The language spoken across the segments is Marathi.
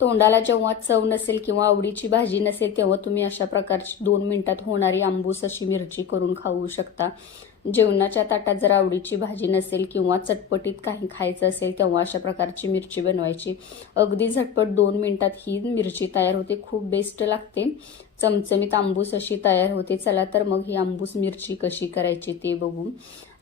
तोंडाला जेव्हा चव नसेल किंवा आवडीची भाजी नसेल तेव्हा तुम्ही अशा प्रकारची दोन मिनिटात होणारी आंबूस अशी मिरची करून खाऊ शकता. जेवणाच्या ताटात जर आवडीची भाजी नसेल किंवा चटपटीत काही खायचं असेल तेव्हा अशा प्रकारची मिरची बनवायची. अगदी झटपट दोन मिनिटात ही मिरची तयार होते खूप बेस्ट लागते. चमचमीत आंबूस अशी तयार होते चला तर मग ही आंबूस मिरची कशी करायची ते बघू.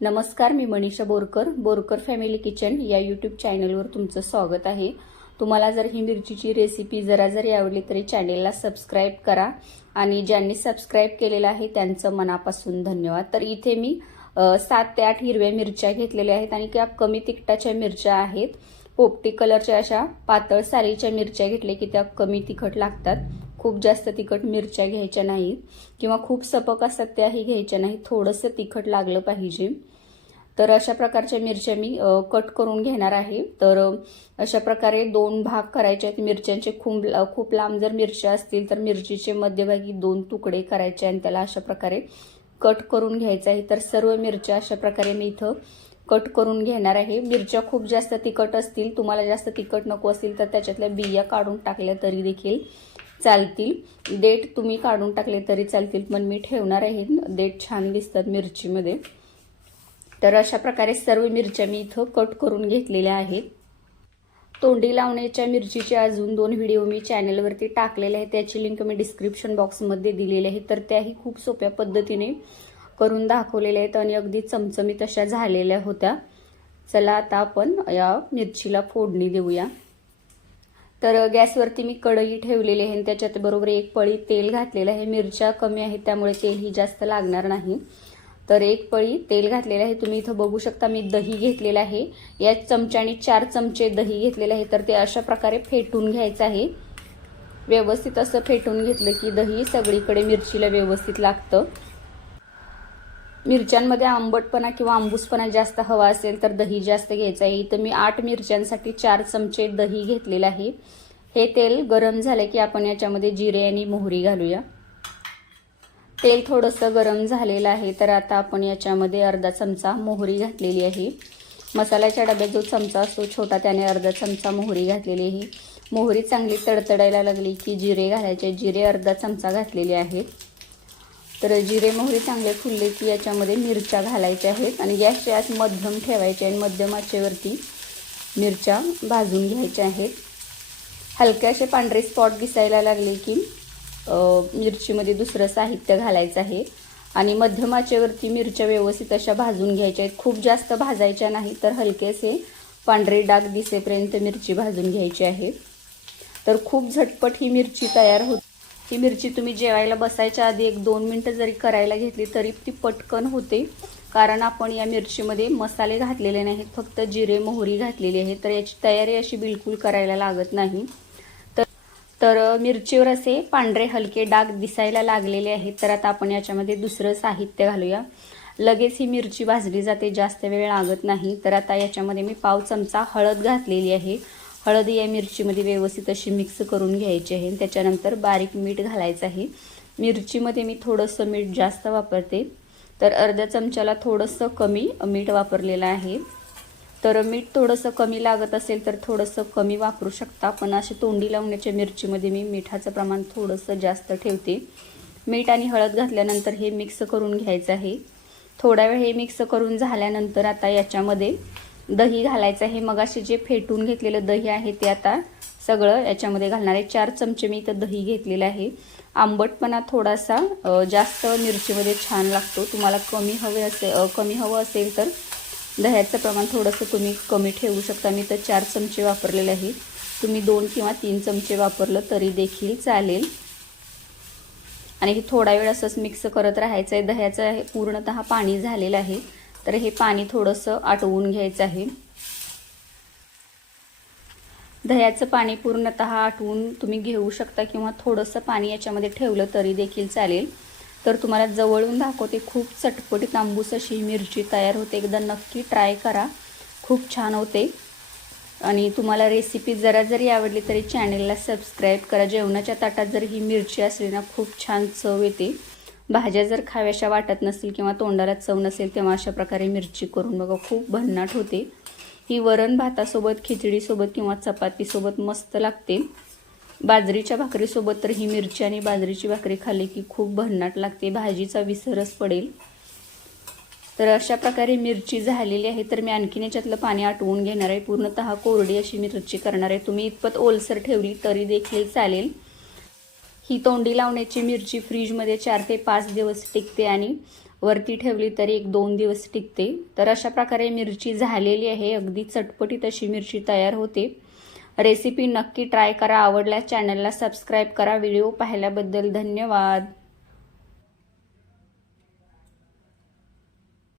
नमस्कार मी मनीषा बोरकर बोरकर फॅमिली किचन या यूट्यूब चॅनलवर तुमचं स्वागत आहे. तुम्हाला जर ही मिरचीची रेसिपी जरा जरी आवडली तरी चॅनेलला सबस्क्राईब करा. आणि ज्यांनी सबस्क्राईब केलेलं आहे त्यांचं मनापासून धन्यवाद. तर इथे मी सात ते आठ हिरव्या मिरच्या घेतलेल्या आहेत आणि त्या कमी तिखटाच्या मिरच्या आहेत. पोपटी कलरच्या अशा पातळ सारीच्या मिरच्या घेतल्या की त्या कमी तिखट लागतात. खूप जास्त तिखट मिरच्या घ्यायच्या नाहीत. किंवा खूप सपक असतात त्याही घ्यायच्या नाहीत. थोडंसं तिखट लागलं पाहिजे. तर अशा प्रकारच्या मिरच्या मी कट करून घेणार आहे. तर अशा प्रकारे दोन भाग करायचे आहेत. मिरच्यांचे खूप खूप लांब जर मिरच्या असतील तर मिरचीचे मध्यभागी दोन तुकडे करायचे आणि त्याला अशा प्रकारे कट करून घ्यायचं आहे. तर सर्व मिरच्या अशा प्रकारे मी इथं कट करून घेणार आहे. मिरच्या खूप जास्त तिखट असतील तुम्हाला जास्त तिखट नको असतील तर त्याच्यातल्या बिया काढून टाकल्या तरी देखील चालतील. देठ तुम्ही काढून टाकले तरी चालतील पण मी ठेवणार आहे. देठ छान दिसतात मिरचीमध्ये. तर अशा प्रकारे सर्व मिरच्या मी इथं कट करून घेतलेल्या आहेत. तोंडी लावण्याच्या मिरचीचे अजून दोन व्हिडिओ मी चॅनलवरती टाकलेले आहेत. त्याची लिंक मी डिस्क्रिप्शन बॉक्समध्ये दिलेली आहे. तर त्याही खूप सोप्या पद्धतीने करून दाखवलेल्या आहेत आणि अगदी चमचमीत अशा झालेल्या होत्या. चला आता आपण या मिरचीला फोडणी देऊया. तर गॅसवरती मी कढई ठेवलेली आहे आणि त्याच्यात बरोबर एक पळी तेल घातलेलं आहे. मिरच्या कमी आहेत त्यामुळे तेलही जास्त लागणार नाही. तर एक पळी तेल घातलेलं आहे. तुम्ही इथं बघू शकता मी दही घेतलेलं आहे. या चमच्याने चार चमचे दही घेतलेले आहे. तर ते अशा प्रकारे फेटून घ्यायचं आहे. व्यवस्थित असं फेटून घेतलं की दही सगळीकडे मिरचीला व्यवस्थित लागतं. मिरच्यांमध्ये आंबटपणा किंवा आंबूसपणा जास्त हवा असेल तर दही जास्त घ्यायचं आहे. इथं मी आठ मिरच्यांसाठी चार चमचे दही घेतलेलं आहे. हे तेल गरम झालं की आपण याच्यामध्ये जिरे आणि मोहरी घालूया. तेल थोडंसं गरम झालेलं आहे तर आता आपण याच्यामध्ये अर्धा चमचा मोहरी घातलेली आहे. मसाल्याच्या डब्यात जो चमचा असतो छोटा त्याने अर्धा चमचा मोहरी घातलेली आहे. मोहरी चांगली तडतडायला लागली की जिरे घालायचे. जिरे अर्धा चमचा घातलेले आहेत. तर जिरे मोहरी चांगले फुलले की याच्यामध्ये मिरच्या घालायच्या आहेत आणि गॅसचे आत मध्यम ठेवायचे आणि मध्यम आचेवरती मिरच्या भाजून घ्यायच्या आहेत. हलके असे पांढरे स्पॉट दिसायला लागले की मिरचीमध्ये दुसरं साहित्य घालायचं आहे. आणि मध्यमाचेवरती मिरच्या व्यवस्थित अशा भाजून घ्यायच्या आहेत. खूप जास्त भाजायच्या नाही तर हलकेसे पांढरे डाग दिसेपर्यंत मिरची भाजून घ्यायची आहे. तर खूप झटपट ही मिरची तयार होते ही मिरची तुम्ही जेवायला बसायच्या आधी एक दोन मिनटं जरी करायला घेतली तरी ती पटकन होते. कारण आपण या मिरचीमध्ये मसाले घातलेले नाहीत फक्त जिरे मोहरी घातलेली आहे तर याची तयारी अशी बिलकुल करायला लागत नाही. तर मिरचीवर असे पांढरे हलके डाग दिसायला लागलेले आहेत. तर आता आपण याच्यामध्ये दुसरं साहित्य घालूया. लगेच ही मिरची भाजली जाते जास्त वेळ लागत नाही. तर आता याच्यामध्ये मी पाव चमचा हळद घातलेली आहे. हळद या मिरचीमध्ये व्यवस्थित अशी मिक्स करून घ्यायची आहे त्याच्यानंतर बारीक मीठ घालायचं आहे. मिरचीमध्ये मी थोडंसं मीठ जास्त वापरते. तर अर्ध्या चमच्याला थोडंसं कमी मीठ वापरलेलं आहे. तर मीठ थोडंसं कमी लागत असेल तर थोडंसं कमी वापरू शकता. पण असे तोंडी लावण्याच्या मिरचीमध्ये मी मिठाचं प्रमाण थोडंसं जास्त ठेवते. मीठ आणि हळद घातल्यानंतर हे मिक्स करून घ्यायचं आहे. थोडा वेळ हे मिक्स करून झाल्यानंतर आता याच्यामध्ये दही घालायचं आहे. मग असे जे फेटून घेतलेलं दही आहे ते आता सगळं याच्यामध्ये घालणार आहे. चार चमचे मी इथं दही घेतलेलं आहे. आंबटपणा थोडासा जास्त मिरचीमध्ये छान लागतो. तुम्हाला कमी हवे असे कमी हवं असेल तर दह्याचं प्रमाण थोडंसं तुम्ही कमी ठेवू शकता. मी तर चार चमचे वापरलेले आहे तुम्ही दोन किंवा तीन चमचे वापरलं तरी देखील चालेल. आणि हे थोडा वेळ असंच मिक्स करत राहायचं आहे. दह्याचं हे पूर्णतः पाणी झालेलं आहे. तर हे पाणी थोडंसं आटवून घ्यायचं आहे. दह्याचं पाणी पूर्णतः आटवून तुम्ही घेऊ शकता किंवा थोडंसं पाणी याच्यामध्ये ठेवलं तरी देखील चालेल. तर तुम्हाला जवळून दाखवते खूप चटपटी तांबूस अशी ही मिरची तयार होते. एकदा नक्की ट्राय करा. खूप छान होते. आणि तुम्हाला रेसिपी जरा जरी आवडली तरी चॅनेलला सबस्क्राईब करा. जेवणाच्या ताटात जर ही मिरची असली ना खूप छान चव येते. भाज्या जर खाव्याशा वाटत नसतील किंवा तोंडाला चव नसेल तेव्हा अशा प्रकारे मिरची करून बघा. खूप भन्नाट होते. ही वरण भातासोबत खिचडीसोबत किंवा चपातीसोबत मस्त लागते. बाजरीच्या भाकरीसोबत तर ही मिरची आणि बाजरीची भाकरी खाल्ली की खूप भन्नाट लागते. भाजीचा विसरच पडेल. तर अशा प्रकारे मिरची झालेली आहे. तर मी आणखीन याच्यातलं पाणी आटवून घेणार आहे. पूर्णतः कोरडी अशी मिरची करणार आहे. तुम्ही इतपत ओलसर ठेवली तरी देखील चालेल. ही तोंडी लावण्याची मिरची फ्रीजमध्ये चार ते पाच दिवस टिकते आणि वरती ठेवली तरी एक दोन दिवस टिकते. तर अशा प्रकारे मिरची झालेली आहे. अगदी चटपटीत अशी मिरची तयार होते. रेसिपी नक्की ट्राय करा. आवडल्यास चॅनलला सबस्क्राईब करा. व्हिडिओ पाहिल्याबद्दल धन्यवाद.